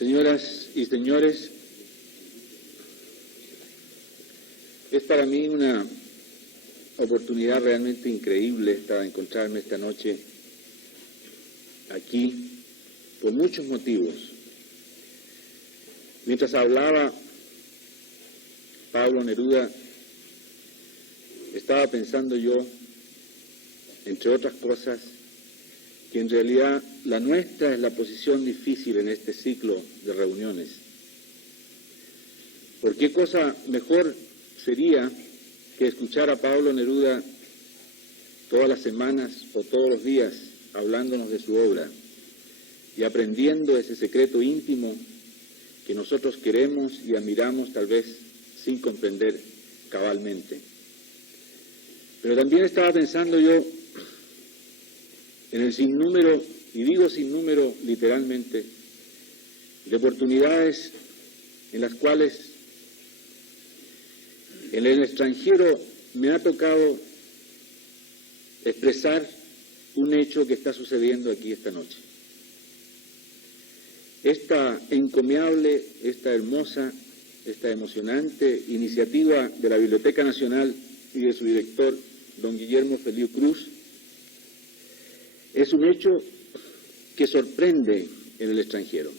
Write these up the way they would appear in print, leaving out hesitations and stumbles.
Señoras y señores, es para mí una oportunidad realmente increíble encontrarme esta noche aquí por muchos motivos. Mientras hablaba Pablo Neruda, estaba pensando yo, entre otras cosas, que en realidad la nuestra es la posición difícil en este ciclo de reuniones. ¿Por qué cosa mejor sería que escuchar a Pablo Neruda todas las semanas o todos los días hablándonos de su obra y aprendiendo ese secreto íntimo que nosotros queremos y admiramos tal vez sin comprender cabalmente? Pero también estaba pensando yo en el sinnúmero, y digo sinnúmero literalmente, de oportunidades en las cuales en el extranjero me ha tocado expresar un hecho que está sucediendo aquí esta noche. Esta encomiable, esta hermosa, esta emocionante iniciativa de la Biblioteca Nacional y de su director, don Guillermo Feliu Cruz, es un hecho que sorprende en el extranjero.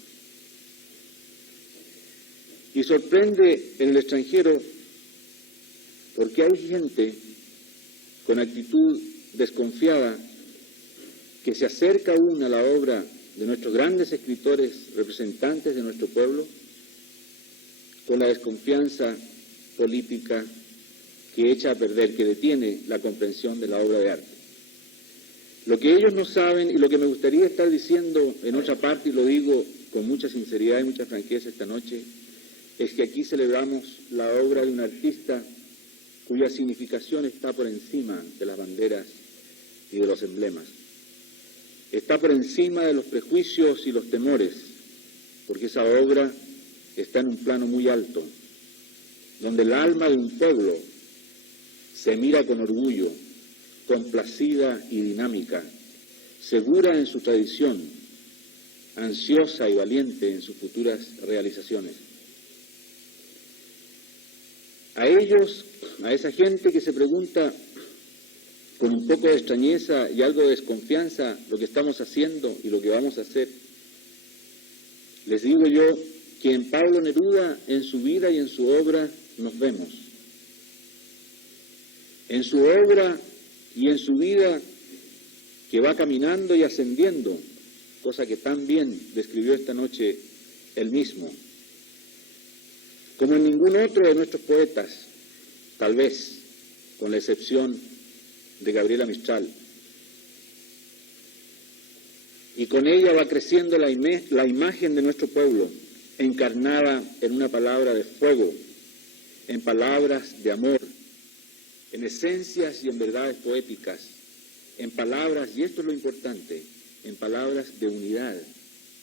Y sorprende en el extranjero porque hay gente con actitud desconfiada que se acerca aún a la obra de nuestros grandes escritores representantes de nuestro pueblo con la desconfianza política que echa a perder, que detiene la comprensión de la obra de arte. Lo que ellos no saben y lo que me gustaría estar diciendo en otra parte, y lo digo con mucha sinceridad y mucha franqueza esta noche, es que aquí celebramos la obra de un artista cuya significación está por encima de las banderas y de los emblemas. Está por encima de los prejuicios y los temores, porque esa obra está en un plano muy alto, donde el alma de un pueblo se mira con orgullo, complacida y dinámica, segura en su tradición, ansiosa y valiente en sus futuras realizaciones. A ellos, a esa gente que se pregunta con un poco de extrañeza y algo de desconfianza lo que estamos haciendo y lo que vamos a hacer, les digo yo que en Pablo Neruda, en su vida y en su obra, nos vemos. En su obra y en su vida que va caminando y ascendiendo, cosa que tan bien describió esta noche él mismo, como en ningún otro de nuestros poetas, tal vez con la excepción de Gabriela Mistral. Y con ella va creciendo la imagen de nuestro pueblo, encarnada en una palabra de fuego, en palabras de amor, en esencias y en verdades poéticas, en palabras, y esto es lo importante, en palabras de unidad,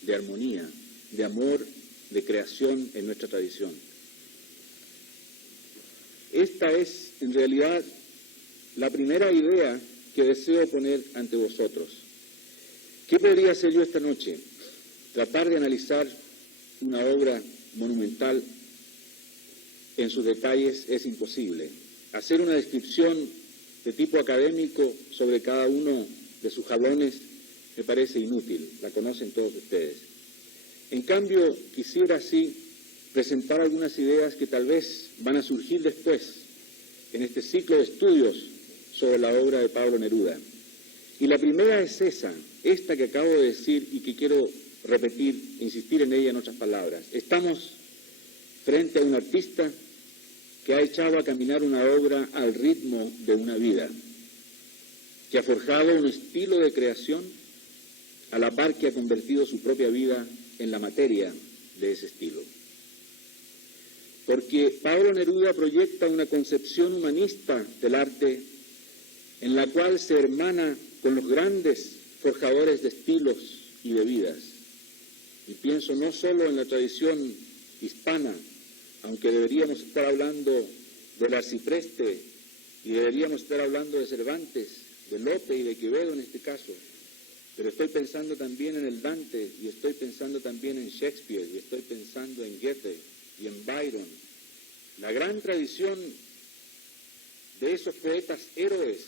de armonía, de amor, de creación en nuestra tradición. Esta es, en realidad, la primera idea que deseo poner ante vosotros. ¿Qué podría hacer yo esta noche? Tratar de analizar una obra monumental en sus detalles es imposible. Hacer una descripción de tipo académico sobre cada uno de sus jalones me parece inútil, la conocen todos ustedes. En cambio, quisiera sí presentar algunas ideas que tal vez van a surgir después en este ciclo de estudios sobre la obra de Pablo Neruda. Y la primera es esta que acabo de decir y que quiero repetir, insistir en ella en otras palabras. Estamos frente a un artista que ha echado a caminar una obra al ritmo de una vida, que ha forjado un estilo de creación a la par que ha convertido su propia vida en la materia de ese estilo. Porque Pablo Neruda proyecta una concepción humanista del arte en la cual se hermana con los grandes forjadores de estilos y de vidas. Y pienso no solo en la tradición hispana, aunque deberíamos estar hablando del arcipreste y deberíamos estar hablando de Cervantes, de Lope y de Quevedo en este caso, pero estoy pensando también en el Dante, y estoy pensando también en Shakespeare, y estoy pensando en Goethe y en Byron. La gran tradición de esos poetas héroes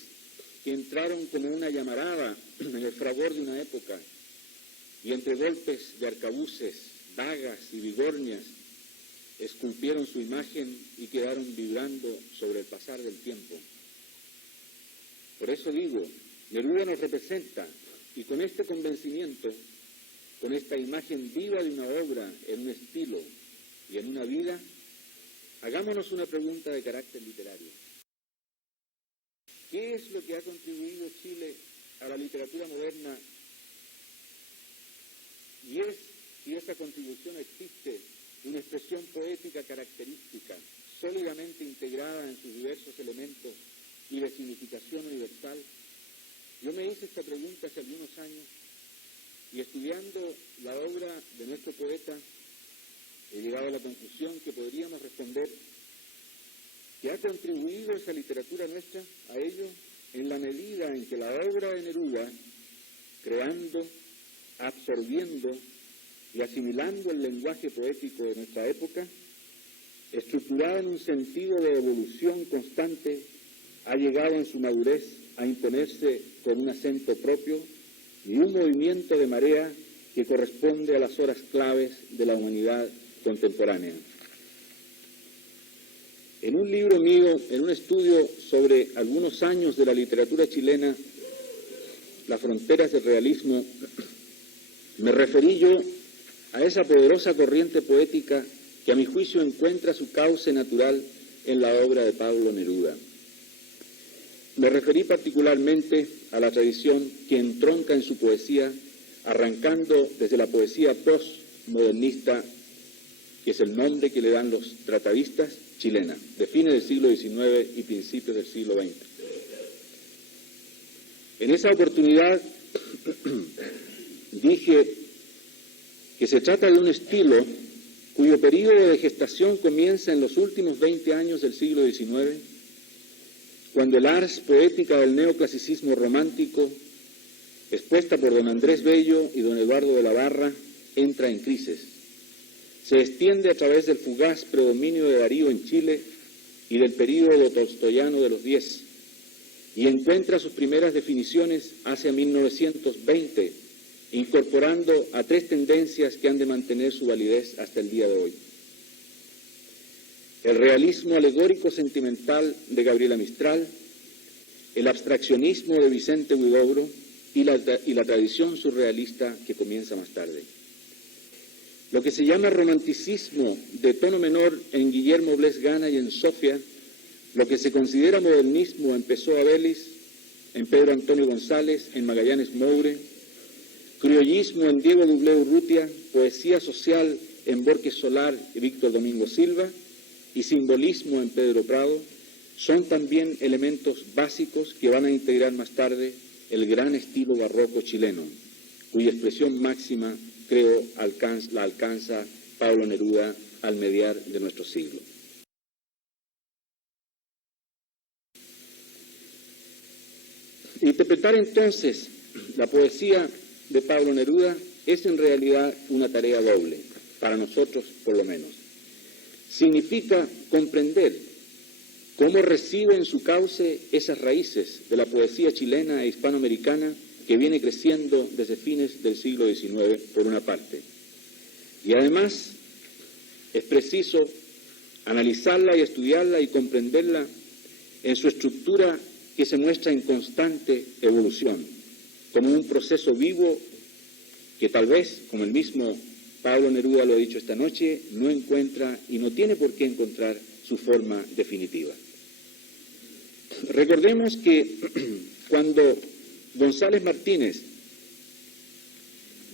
que entraron como una llamarada en el fragor de una época, y entre golpes de arcabuces, dagas y bigornias, esculpieron su imagen y quedaron vibrando sobre el pasar del tiempo. Por eso digo, Neruda nos representa, y con este convencimiento, con esta imagen viva de una obra en un estilo y en una vida, hagámonos una pregunta de carácter literario. ¿Qué es lo que ha contribuido Chile a la literatura moderna? Y es, si esa contribución existe, una expresión poética característica, sólidamente integrada en sus diversos elementos y de significación universal. Yo me hice esta pregunta hace algunos años y estudiando la obra de nuestro poeta he llegado a la conclusión que podríamos responder que ha contribuido esa literatura nuestra a ello en la medida en que la obra de Neruda, creando, absorbiendo y asimilando el lenguaje poético de nuestra época, estructurada en un sentido de evolución constante, ha llegado en su madurez a imponerse con un acento propio y un movimiento de marea que corresponde a las horas claves de la humanidad contemporánea. En un libro mío, en un estudio sobre algunos años de la literatura chilena, Las fronteras del realismo, me referí yo a esa poderosa corriente poética que a mi juicio encuentra su cauce natural en la obra de Pablo Neruda. Me referí particularmente a la tradición que entronca en su poesía, arrancando desde la poesía postmodernista, que es el nombre que le dan los tratadistas, chilena, de fines del siglo XIX y principios del siglo XX. En esa oportunidad dije que se trata de un estilo cuyo período de gestación comienza en los últimos 20 años del siglo XIX, cuando el ars poética del neoclasicismo romántico, expuesta por don Andrés Bello y don Eduardo de la Barra, entra en crisis. Se extiende a través del fugaz predominio de Darío en Chile y del período tolstoyano de los 10, y encuentra sus primeras definiciones hacia 1920, incorporando a tres tendencias que han de mantener su validez hasta el día de hoy. El realismo alegórico sentimental de Gabriela Mistral, el abstraccionismo de Vicente Huidobro y la tradición surrealista que comienza más tarde. Lo que se llama romanticismo de tono menor en Guillermo Bles Gana y en Sofía, lo que se considera modernismo en Pessoa Vélez, en Pedro Antonio González, en Magallanes Moure, criollismo en Diego Dublé Urrutia, poesía social en Borges Solar y Víctor Domingo Silva, y simbolismo en Pedro Prado, son también elementos básicos que van a integrar más tarde el gran estilo barroco chileno, cuya expresión máxima, creo, la alcanza Pablo Neruda al mediar de nuestro siglo. Interpretar entonces la poesía de Pablo Neruda es en realidad una tarea doble, para nosotros por lo menos. Significa comprender cómo recibe en su cauce esas raíces de la poesía chilena e hispanoamericana que viene creciendo desde fines del siglo XIX, por una parte. Y además es preciso analizarla y estudiarla y comprenderla en su estructura que se muestra en constante evolución, como un proceso vivo que tal vez, como el mismo Pablo Neruda lo ha dicho esta noche, no encuentra y no tiene por qué encontrar su forma definitiva. Recordemos que cuando González Martínez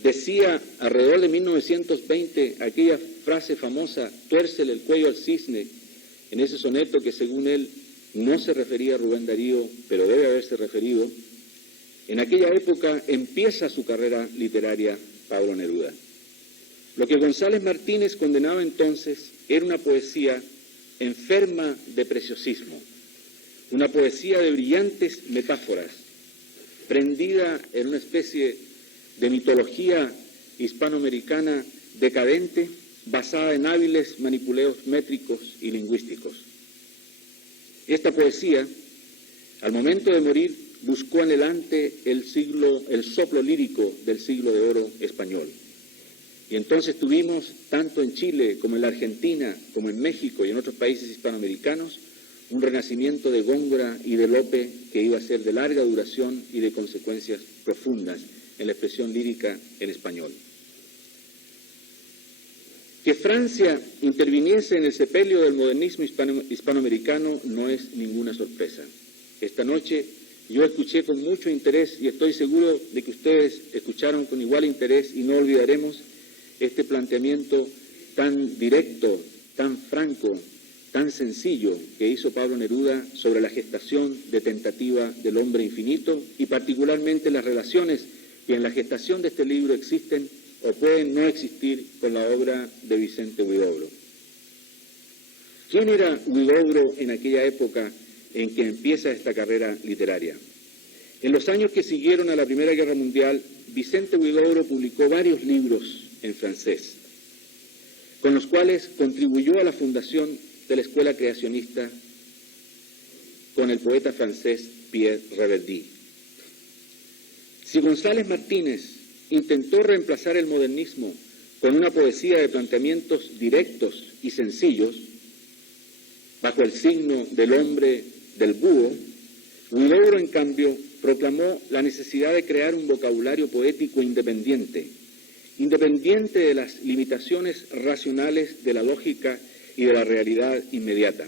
decía alrededor de 1920 aquella frase famosa, tuércele el cuello al cisne, en ese soneto que según él no se refería a Rubén Darío, pero debe haberse referido, en aquella época empieza su carrera literaria Pablo Neruda. Lo que González Martínez condenaba entonces era una poesía enferma de preciosismo, una poesía de brillantes metáforas, prendida en una especie de mitología hispanoamericana decadente, basada en hábiles manipuleos métricos y lingüísticos. Esta poesía, al momento de morir, buscó anhelante el soplo lírico del siglo de oro español. Y entonces tuvimos, tanto en Chile como en la Argentina, como en México y en otros países hispanoamericanos, un renacimiento de Góngora y de Lope que iba a ser de larga duración y de consecuencias profundas en la expresión lírica en español. Que Francia interviniese en el sepelio del modernismo hispanoamericano no es ninguna sorpresa. Esta noche yo escuché con mucho interés, y estoy seguro de que ustedes escucharon con igual interés, y no olvidaremos este planteamiento tan directo, tan franco, tan sencillo que hizo Pablo Neruda sobre la gestación de tentativa del hombre infinito, y particularmente las relaciones que en la gestación de este libro existen o pueden no existir con la obra de Vicente Huidobro. ¿Quién era Huidobro en aquella época en que empieza esta carrera literaria? En los años que siguieron a la Primera Guerra Mundial, Vicente Huidobro publicó varios libros en francés, con los cuales contribuyó a la fundación de la Escuela Creacionista con el poeta francés Pierre Reverdy. Si González Martínez intentó reemplazar el modernismo con una poesía de planteamientos directos y sencillos, bajo el signo del hombre del búho, Huidobro, en cambio, proclamó la necesidad de crear un vocabulario poético independiente de las limitaciones racionales de la lógica y de la realidad inmediata.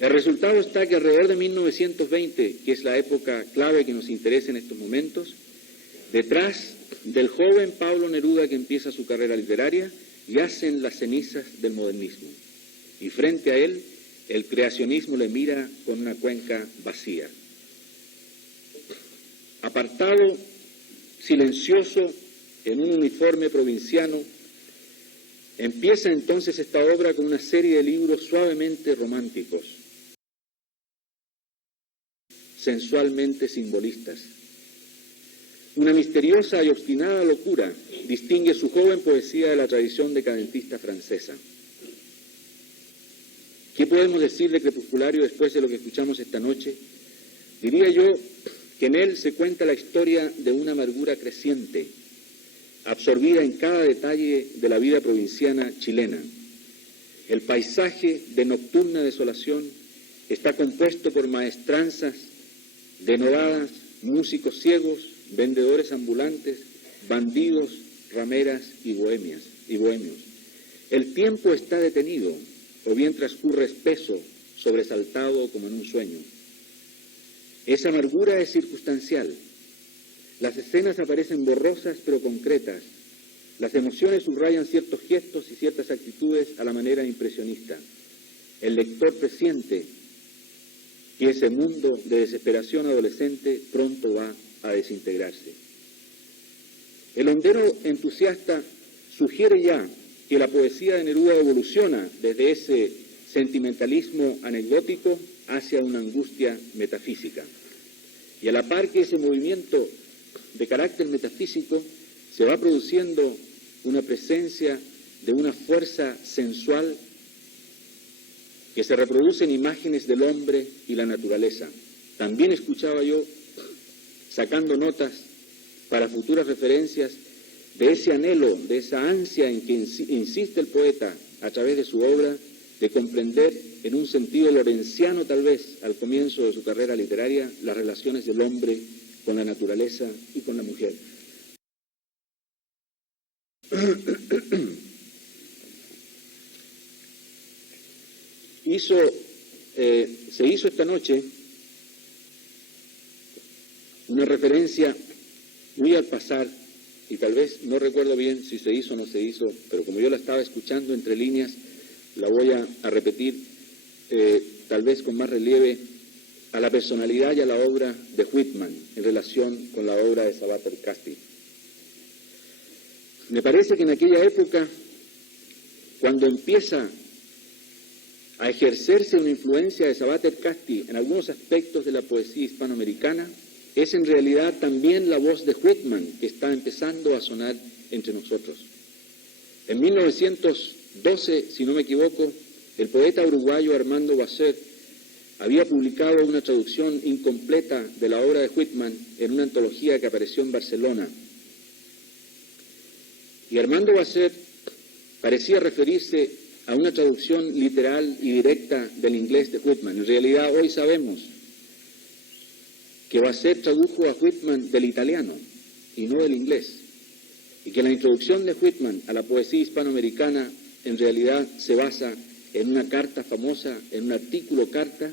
El resultado está que alrededor de 1920, que es la época clave que nos interesa en estos momentos, detrás del joven Pablo Neruda que empieza su carrera literaria, yacen las cenizas del modernismo. Y frente a él, el creacionismo le mira con una cuenca vacía. Apartado, silencioso, en un uniforme provinciano, empieza entonces esta obra con una serie de libros suavemente románticos, sensualmente simbolistas. Una misteriosa y obstinada locura distingue su joven poesía de la tradición decadentista francesa. ¿Qué podemos decir de Crepusculario después de lo que escuchamos esta noche? Diría yo que en él se cuenta la historia de una amargura creciente, absorbida en cada detalle de la vida provinciana chilena. El paisaje de nocturna desolación está compuesto por maestranzas denodadas, músicos ciegos, vendedores ambulantes, bandidos, rameras y bohemios. El tiempo está detenido, o bien transcurre espeso, sobresaltado como en un sueño. Esa amargura es circunstancial. Las escenas aparecen borrosas pero concretas. Las emociones subrayan ciertos gestos y ciertas actitudes a la manera impresionista. El lector presiente que ese mundo de desesperación adolescente pronto va a desintegrarse. El hondero entusiasta sugiere ya que la poesía de Neruda evoluciona desde ese sentimentalismo anecdótico hacia una angustia metafísica. Y a la par que ese movimiento de carácter metafísico se va produciendo una presencia de una fuerza sensual que se reproduce en imágenes del hombre y la naturaleza. También escuchaba yo, sacando notas para futuras referencias, de ese anhelo, de esa ansia en que insiste el poeta a través de su obra, de comprender en un sentido lorenciano tal vez al comienzo de su carrera literaria las relaciones del hombre con la naturaleza y con la mujer. Se hizo esta noche una referencia muy al pasar, y tal vez no recuerdo bien si se hizo o no se hizo, pero como yo la estaba escuchando entre líneas, la voy a repetir, tal vez con más relieve, a la personalidad y a la obra de Whitman en relación con la obra de Sabater Casti. Me parece que en aquella época, cuando empieza a ejercerse una influencia de Sabater Casti en algunos aspectos de la poesía hispanoamericana, es en realidad también la voz de Whitman que está empezando a sonar entre nosotros. En 1912, si no me equivoco, el poeta uruguayo Armando Basset había publicado una traducción incompleta de la obra de Whitman en una antología que apareció en Barcelona. Y Armando Basset parecía referirse a una traducción literal y directa del inglés de Whitman. En realidad, hoy sabemos que Basset tradujo a Whitman del italiano y no del inglés, y que la introducción de Whitman a la poesía hispanoamericana en realidad se basa en una carta famosa, en un artículo carta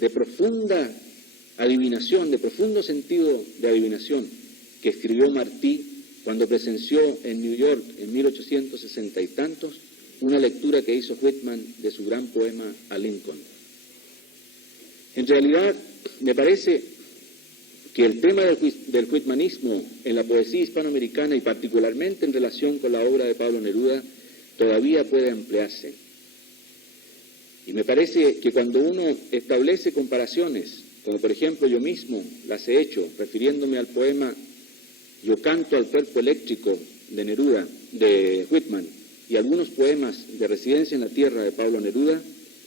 de profunda adivinación, de profundo sentido de adivinación, que escribió Martí cuando presenció en New York en 1860 y tantos una lectura que hizo Whitman de su gran poema a Lincoln. En realidad, me parece que el tema del whitmanismo en la poesía hispanoamericana y particularmente en relación con la obra de Pablo Neruda todavía puede ampliarse. Y me parece que cuando uno establece comparaciones, como por ejemplo yo mismo las he hecho, refiriéndome al poema Yo canto al cuerpo eléctrico de Neruda, de Whitman, y algunos poemas de Residencia en la Tierra de Pablo Neruda,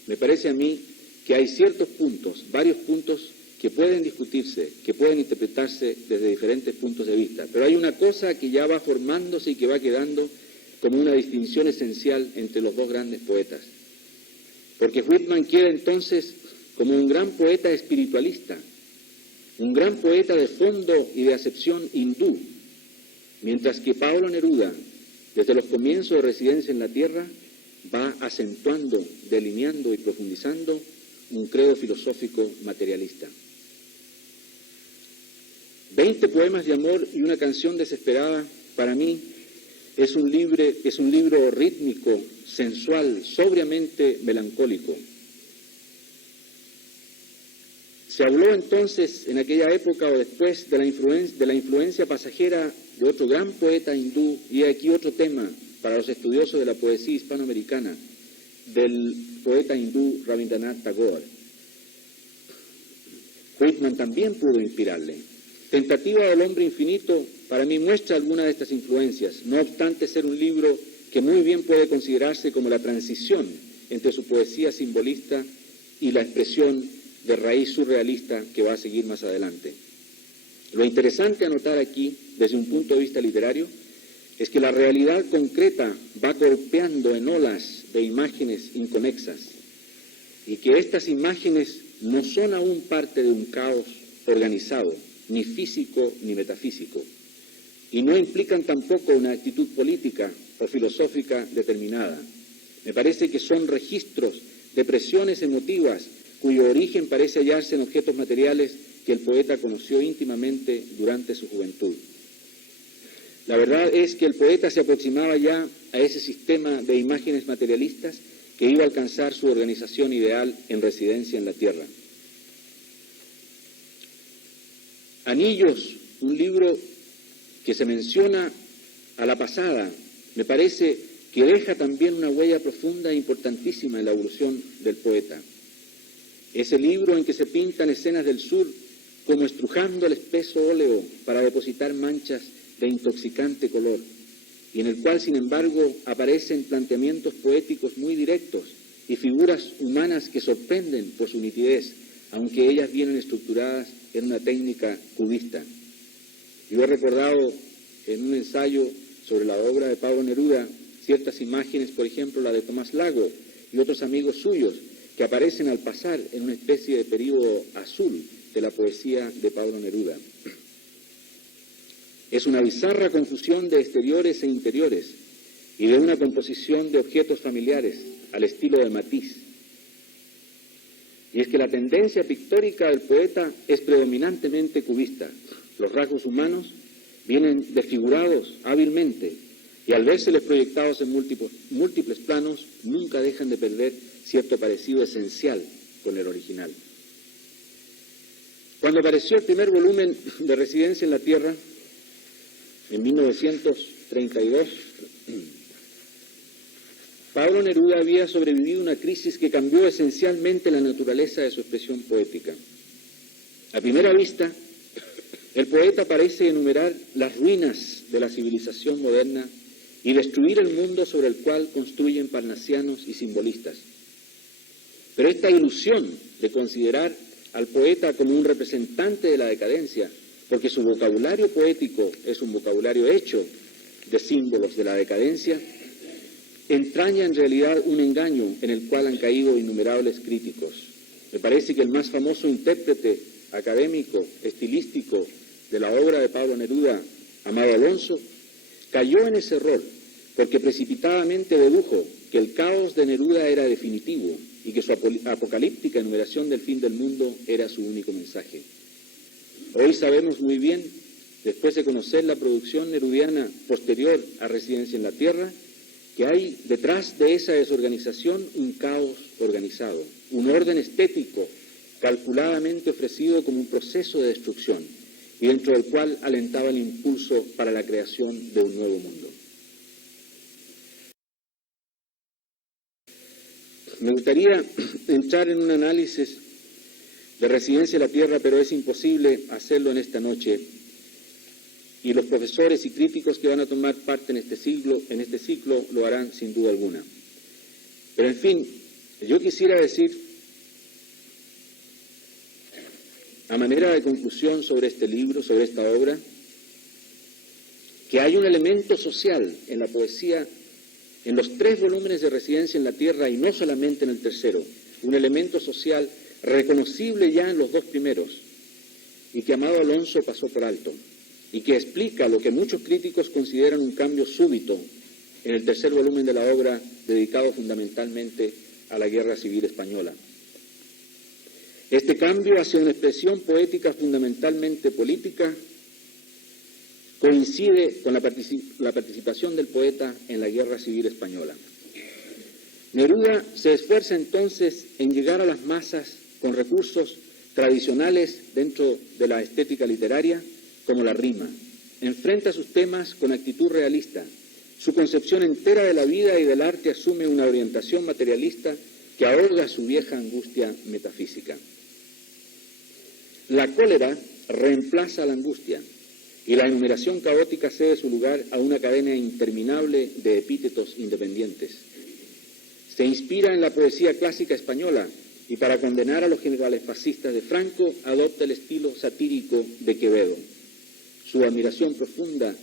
me parece a mí que hay ciertos puntos, varios puntos que pueden discutirse, que pueden interpretarse desde diferentes puntos de vista. Pero hay una cosa que ya va formándose y que va quedando como una distinción esencial entre los dos grandes poetas. Porque Whitman queda entonces como un gran poeta espiritualista, un gran poeta de fondo y de acepción hindú, mientras que Pablo Neruda, desde los comienzos de Residencia en la Tierra, va acentuando, delineando y profundizando un credo filosófico materialista. 20 poemas de amor y una canción desesperada, para mí, es un libro rítmico, sensual, sobriamente melancólico. Se habló entonces, en aquella época o después, de la influencia pasajera de otro gran poeta hindú, y aquí otro tema para los estudiosos de la poesía hispanoamericana, del poeta hindú Rabindranath Tagore. Whitman también pudo inspirarle. Tentativa del hombre infinito, para mí muestra alguna de estas influencias, no obstante ser un libro que muy bien puede considerarse como la transición entre su poesía simbolista y la expresión de raíz surrealista que va a seguir más adelante. Lo interesante a notar aquí, desde un punto de vista literario, es que la realidad concreta va golpeando en olas de imágenes inconexas y que estas imágenes no son aún parte de un caos organizado, ni físico ni metafísico, y no implican tampoco una actitud política o filosófica determinada. Me parece que son registros de presiones emotivas cuyo origen parece hallarse en objetos materiales que el poeta conoció íntimamente durante su juventud. La verdad es que el poeta se aproximaba ya a ese sistema de imágenes materialistas que iba a alcanzar su organización ideal en Residencia en la Tierra. Anillos, un libro que se menciona a la pasada, me parece que deja también una huella profunda e importantísima en la evolución del poeta. Ese libro en que se pintan escenas del sur como estrujando el espeso óleo para depositar manchas de intoxicante color, y en el cual, sin embargo, aparecen planteamientos poéticos muy directos y figuras humanas que sorprenden por su nitidez, aunque ellas vienen estructuradas en una técnica cubista. Yo he recordado en un ensayo sobre la obra de Pablo Neruda ciertas imágenes, por ejemplo, la de Tomás Lago y otros amigos suyos, que aparecen al pasar en una especie de período azul de la poesía de Pablo Neruda. Es una bizarra confusión de exteriores e interiores y de una composición de objetos familiares al estilo de Matisse. Y es que la tendencia pictórica del poeta es predominantemente cubista. Los rasgos humanos vienen desfigurados hábilmente y al vérseles proyectados en múltiples planos nunca dejan de perder cierto parecido esencial con el original. Cuando apareció el primer volumen de Residencia en la Tierra, en 1932, Pablo Neruda había sobrevivido a una crisis que cambió esencialmente la naturaleza de su expresión poética. A primera vista, El poeta parece enumerar las ruinas de la civilización moderna y destruir el mundo sobre el cual construyen parnasianos y simbolistas. Pero esta ilusión de considerar al poeta como un representante de la decadencia, porque su vocabulario poético es un vocabulario hecho de símbolos de la decadencia, entraña en realidad un engaño en el cual han caído innumerables críticos. Me parece que el más famoso intérprete académico, estilístico de la obra de Pablo Neruda, Amado Alonso, cayó en ese error porque precipitadamente dedujo que el caos de Neruda era definitivo y que su apocalíptica enumeración del fin del mundo era su único mensaje. Hoy sabemos muy bien, después de conocer la producción nerudiana posterior a Residencia en la Tierra, que hay detrás de esa desorganización un caos organizado, un orden estético calculadamente ofrecido como un proceso de destrucción y dentro del cual alentaba el impulso para la creación de un nuevo mundo. Me gustaría entrar en un análisis de Residencia en la Tierra, pero es imposible hacerlo en esta noche. Y los profesores y críticos que van a tomar parte en este ciclo lo harán sin duda alguna. Pero en fin, yo quisiera decir, a manera de conclusión sobre este libro, sobre esta obra, que hay un elemento social en la poesía, en los 3 volúmenes de Residencia en la Tierra y no solamente en el tercero, un elemento social reconocible ya en los 2 primeros y que Amado Alonso pasó por alto y que explica lo que muchos críticos consideran un cambio súbito en el 3er volumen de la obra dedicado fundamentalmente a la Guerra Civil Española. Este cambio hacia una expresión poética fundamentalmente política coincide con la participación del poeta en la Guerra Civil Española. Neruda se esfuerza entonces en llegar a las masas con recursos tradicionales dentro de la estética literaria, como la rima. Enfrenta sus temas con actitud realista. Su concepción entera de la vida y del arte asume una orientación materialista que ahoga su vieja angustia metafísica. La cólera reemplaza a la angustia y la enumeración caótica cede su lugar a una cadena interminable de epítetos independientes. Se inspira en la poesía clásica española y para condenar a los generales fascistas de Franco adopta el estilo satírico de Quevedo. Su admiración profunda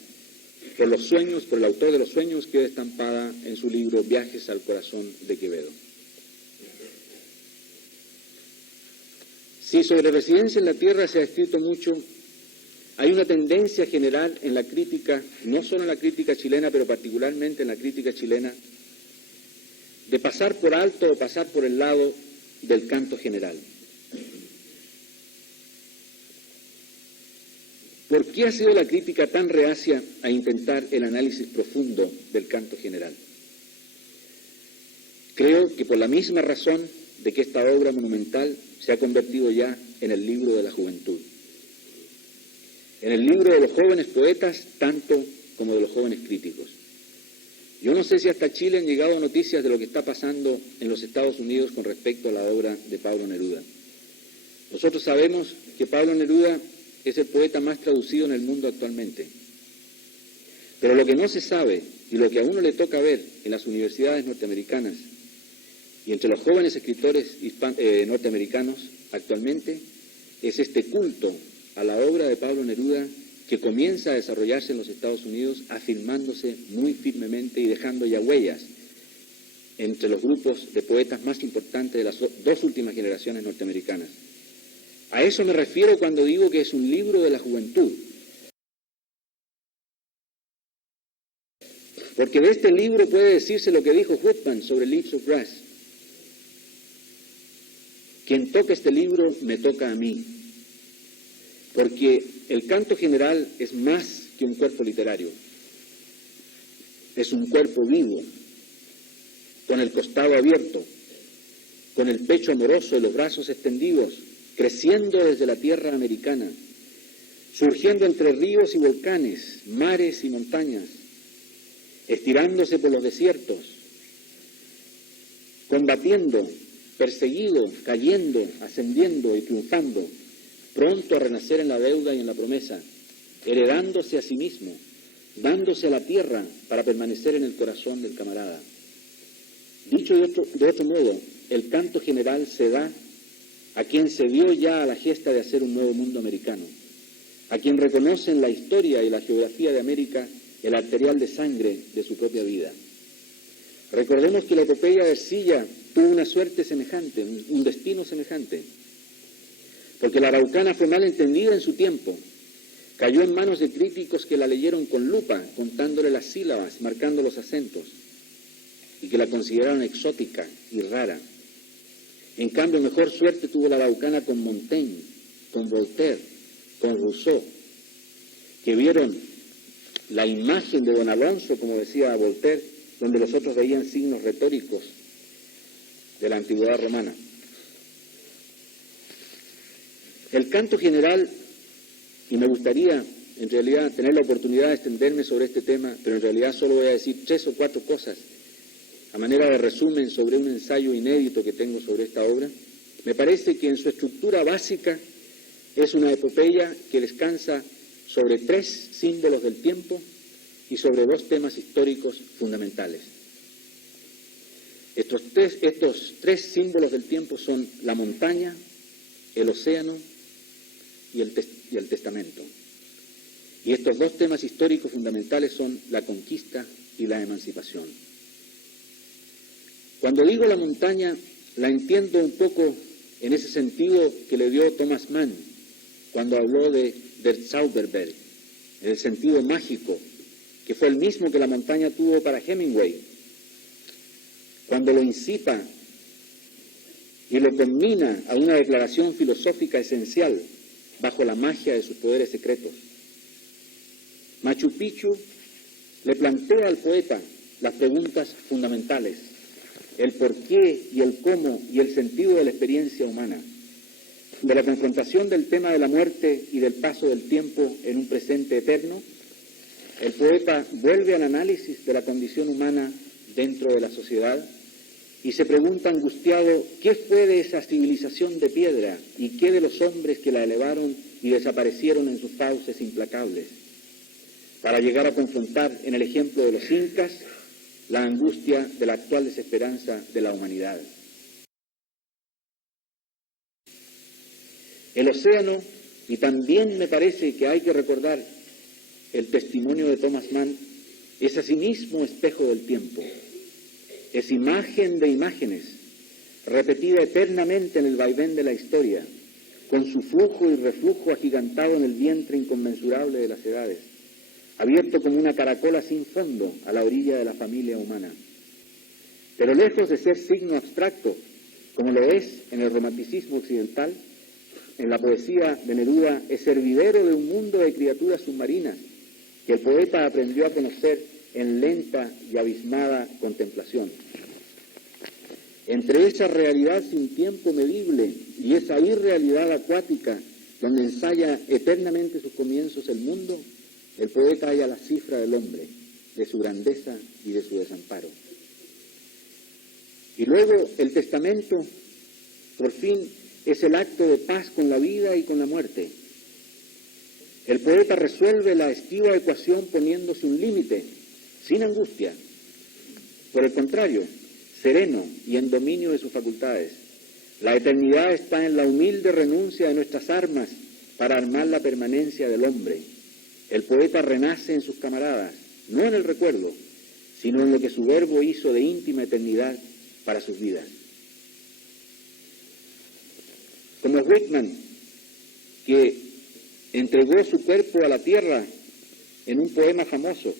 por los sueños, por el autor de los sueños, queda estampada en su libro Viajes al corazón de Quevedo. Si sobre Residencia en la Tierra se ha escrito mucho, hay una tendencia general en la crítica, no solo en la crítica chilena, pero particularmente en la crítica chilena, de pasar por alto o pasar por el lado del canto general. ¿Por qué ha sido la crítica tan reacia a intentar el análisis profundo del canto general? Creo que por la misma razón de que esta obra monumental se ha convertido ya en el libro de la juventud, en el libro de los jóvenes poetas tanto como de los jóvenes críticos. Yo no sé si hasta Chile han llegado noticias de lo que está pasando en los Estados Unidos con respecto a la obra de Pablo Neruda. Nosotros sabemos que Pablo Neruda es el poeta más traducido en el mundo actualmente. Pero lo que no se sabe y lo que a uno le toca ver en las universidades norteamericanas y entre los jóvenes escritores norteamericanos actualmente es este culto a la obra de Pablo Neruda que comienza a desarrollarse en los Estados Unidos, afirmándose muy firmemente y dejando ya huellas entre los grupos de poetas más importantes de las 2 últimas generaciones norteamericanas. A eso me refiero cuando digo que es un libro de la juventud. Porque de este libro puede decirse lo que dijo Whitman sobre Leaves of Grass. Quien toca este libro me toca a mí. Porque el canto general es más que un cuerpo literario. Es un cuerpo vivo, con el costado abierto, con el pecho amoroso y los brazos extendidos, creciendo desde la tierra americana, surgiendo entre ríos y volcanes, mares y montañas, estirándose por los desiertos, combatiendo, perseguido, cayendo, ascendiendo y triunfando, pronto a renacer en la deuda y en la promesa, heredándose a sí mismo, dándose a la tierra para permanecer en el corazón del camarada. Dicho de otro modo, el canto general se da a quien se dio ya a la gesta de hacer un nuevo mundo americano, a quien reconoce en la historia y la geografía de América el arterial de sangre de su propia vida. Recordemos que la epopeya de Ercilla tuvo una suerte semejante, un destino semejante, porque la araucana fue mal entendida en su tiempo, cayó en manos de críticos que la leyeron con lupa, contándole las sílabas, marcando los acentos, y que la consideraron exótica y rara. En cambio, mejor suerte tuvo la araucana con Montaigne, con Voltaire, con Rousseau, que vieron la imagen de don Alonso, como decía Voltaire, donde los otros veían signos retóricos de la antigüedad romana. El canto general, y me gustaría en realidad tener la oportunidad de extenderme sobre este tema, pero en realidad solo voy a decir 3 o 4 cosas a manera de resumen sobre un ensayo inédito que tengo sobre esta obra. Me parece que en su estructura básica es una epopeya que descansa sobre 3 símbolos del tiempo y sobre 2 temas históricos fundamentales. Estos tres símbolos del tiempo son la montaña, el océano y el testamento. Y estos 2 temas históricos fundamentales son la conquista y la emancipación. Cuando digo la montaña, la entiendo un poco en ese sentido que le dio Thomas Mann cuando habló de Der Zauberberg, en el sentido mágico, que fue el mismo que la montaña tuvo para Hemingway, cuando lo incita y lo combina a una declaración filosófica esencial bajo la magia de sus poderes secretos. Machu Picchu le plantea al poeta las preguntas fundamentales, el por qué y el cómo y el sentido de la experiencia humana, de la confrontación del tema de la muerte y del paso del tiempo en un presente eterno. El poeta vuelve al análisis de la condición humana dentro de la sociedad y se pregunta angustiado qué fue de esa civilización de piedra y qué de los hombres que la elevaron y desaparecieron en sus fauces implacables, para llegar a confrontar en el ejemplo de los incas la angustia de la actual desesperanza de la humanidad. El océano, y también me parece que hay que recordar el testimonio de Thomas Mann, es asimismo espejo del tiempo, es imagen de imágenes, repetida eternamente en el vaivén de la historia, con su flujo y reflujo agigantado en el vientre inconmensurable de las edades, abierto como una caracola sin fondo a la orilla de la familia humana. Pero lejos de ser signo abstracto, como lo es en el romanticismo occidental, en la poesía de Neruda es hervidero de un mundo de criaturas submarinas que el poeta aprendió a conocer en lenta y abismada contemplación. Entre esa realidad sin tiempo medible y esa irrealidad acuática donde ensaya eternamente sus comienzos el mundo, el poeta halla la cifra del hombre, de su grandeza y de su desamparo. Y luego el testamento, por fin, es el acto de paz con la vida y con la muerte. El poeta resuelve la esquiva ecuación poniéndose un límite, sin angustia. Por el contrario, sereno y en dominio de sus facultades. La eternidad está en la humilde renuncia de nuestras armas para armar la permanencia del hombre. El poeta renace en sus camaradas, no en el recuerdo, sino en lo que su verbo hizo de íntima eternidad para sus vidas. Como Whitman, que entregó su cuerpo a la tierra en un poema famoso,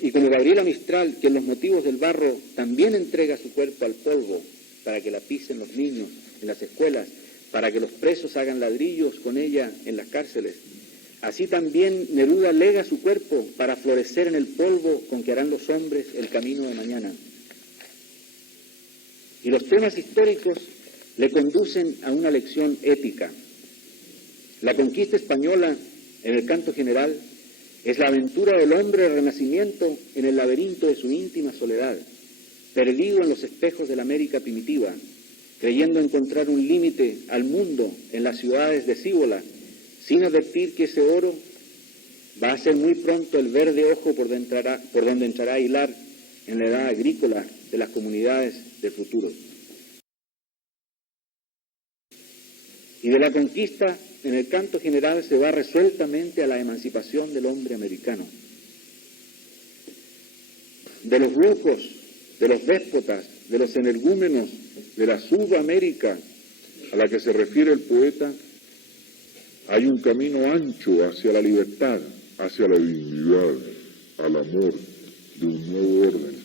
y como Gabriela Mistral, que en Los motivos del barro también entrega su cuerpo al polvo para que la pisen los niños en las escuelas, para que los presos hagan ladrillos con ella en las cárceles. Así también Neruda lega su cuerpo para florecer en el polvo con que harán los hombres el camino de mañana. Y los temas históricos le conducen a una lección ética. La conquista española, en el canto general, es la aventura del hombre del Renacimiento en el laberinto de su íntima soledad, perdido en los espejos de la América primitiva, creyendo encontrar un límite al mundo en las ciudades de Cíbola, sin advertir que ese oro va a ser muy pronto el verde ojo por donde entrará a hilar en la edad agrícola de las comunidades del futuro. Y de la conquista, en el canto general, se va resueltamente a la emancipación del hombre americano. De los brujos, de los déspotas, de los energúmenos, de la Sudamérica a la que se refiere el poeta, hay un camino ancho hacia la libertad, hacia la dignidad, al amor de un nuevo orden.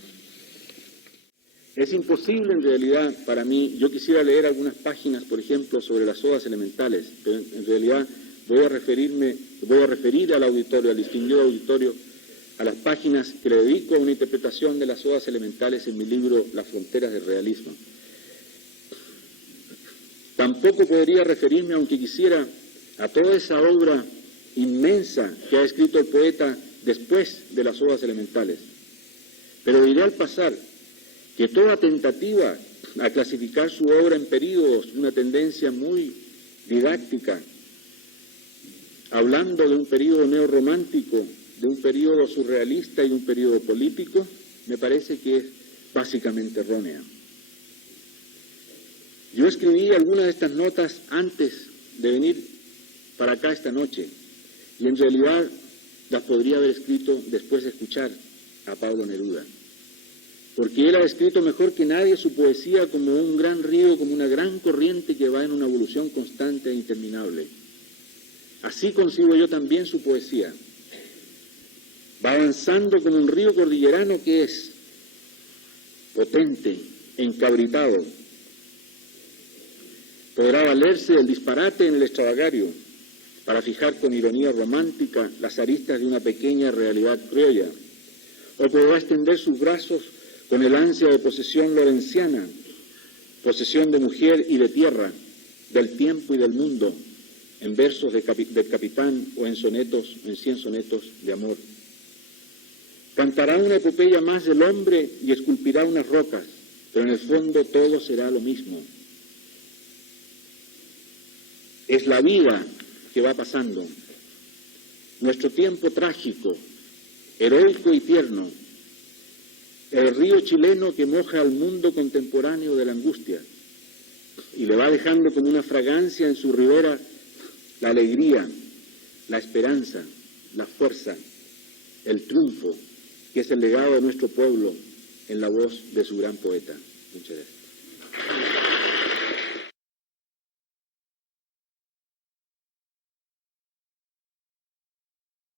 Es imposible en realidad para mí, yo quisiera leer algunas páginas, por ejemplo, sobre las sodas elementales, pero en realidad voy a referir al auditorio, al distinguido auditorio, a las páginas que le dedico a una interpretación de las sodas elementales en mi libro Las fronteras del realismo. Tampoco podría referirme, aunque quisiera, a toda esa obra inmensa que ha escrito el poeta después de las sodas elementales. Pero diré al pasar que toda tentativa a clasificar su obra en períodos, una tendencia muy didáctica, hablando de un período neorromántico, de un período surrealista y de un período político, me parece que es básicamente errónea. Yo escribí algunas de estas notas antes de venir para acá esta noche, y en realidad las podría haber escrito después de escuchar a Pablo Neruda, porque él ha escrito mejor que nadie su poesía como un gran río, como una gran corriente que va en una evolución constante e interminable. Así concibo yo también su poesía. Va avanzando como un río cordillerano que es potente, encabritado. Podrá valerse del disparate en el extravagario para fijar con ironía romántica las aristas de una pequeña realidad criolla, o podrá extender sus brazos con el ansia de posesión lorenciana, posesión de mujer y de tierra, del tiempo y del mundo, en versos del capitán o en sonetos, en 100 sonetos de amor. Cantará una epopeya más del hombre y esculpirá unas rocas, pero en el fondo todo será lo mismo. Es la vida que va pasando, nuestro tiempo trágico, heroico y tierno, el río chileno que moja al mundo contemporáneo de la angustia y le va dejando como una fragancia en su ribera la alegría, la esperanza, la fuerza, el triunfo, que es el legado de nuestro pueblo en la voz de su gran poeta. Muchas gracias.